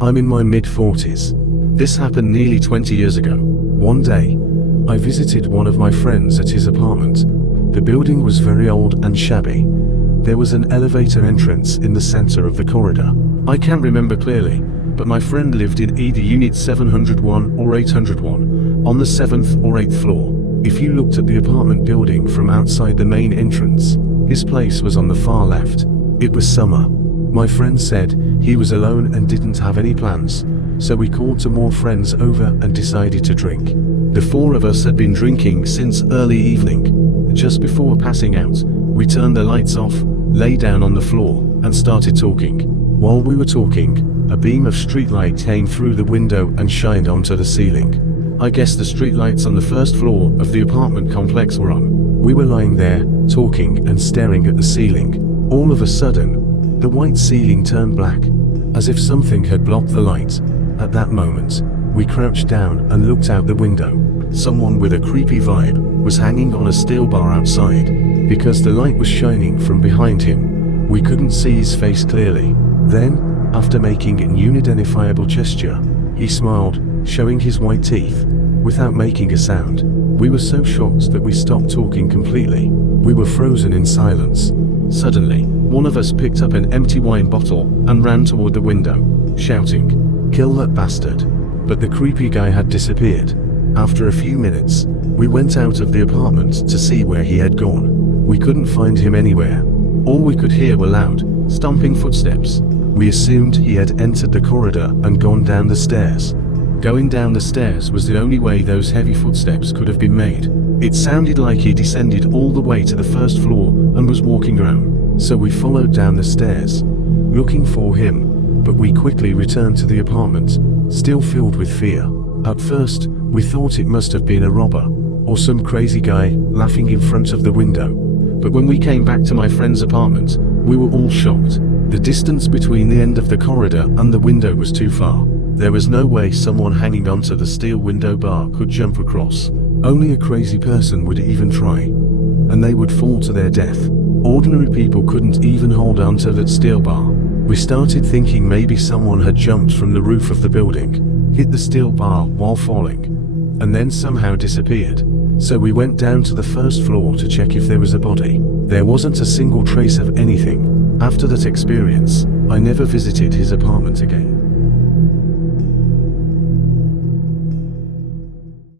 I'm in my mid-40s. This happened nearly 20 years ago. One day, I visited one of my friends at his apartment. The building was very old and shabby. There was an elevator entrance in the center of the corridor. I can't remember clearly, but my friend lived in either unit 701 or 801, on the 7th or 8th floor. If you looked at the apartment building from outside the main entrance, his place was on the far left. It was summer. My friend said he was alone and didn't have any plans, so we called some more friends over and decided to drink. The four of us had been drinking since early evening. Just before passing out, we turned the lights off, lay down on the floor, and started talking. While we were talking, a beam of streetlight came through the window and shined onto the ceiling. I guess the streetlights on the first floor of the apartment complex were on. We were lying there, talking and staring at the ceiling. All of a sudden, the white ceiling turned black, as if something had blocked the light. At that moment, we crouched down and looked out the window. Someone with a creepy vibe was hanging on a steel bar outside. Because the light was shining from behind him, we couldn't see his face clearly. Then, after making an unidentifiable gesture, he smiled, showing his white teeth, without making a sound. We were so shocked that we stopped talking completely. We were frozen in silence. Suddenly, one of us picked up an empty wine bottle and ran toward the window, shouting, "Kill that bastard." But the creepy guy had disappeared. After a few minutes, we went out of the apartment to see where he had gone. We couldn't find him anywhere. All we could hear were loud, stomping footsteps. We assumed he had entered the corridor and gone down the stairs. Going down the stairs was the only way those heavy footsteps could have been made. It sounded like he descended all the way to the first floor and was walking around. So we followed down the stairs, looking for him, but we quickly returned to the apartment, still filled with fear. At first, we thought it must have been a robber, or some crazy guy laughing in front of the window. But when we came back to my friend's apartment, we were all shocked. The distance between the end of the corridor and the window was too far. There was no way someone hanging onto the steel window bar could jump across. Only a crazy person would even try, and they would fall to their death. Ordinary people couldn't even hold onto that steel bar. We started thinking maybe someone had jumped from the roof of the building, hit the steel bar while falling, and then somehow disappeared. So we went down to the first floor to check if there was a body. There wasn't a single trace of anything. After that experience, I never visited his apartment again.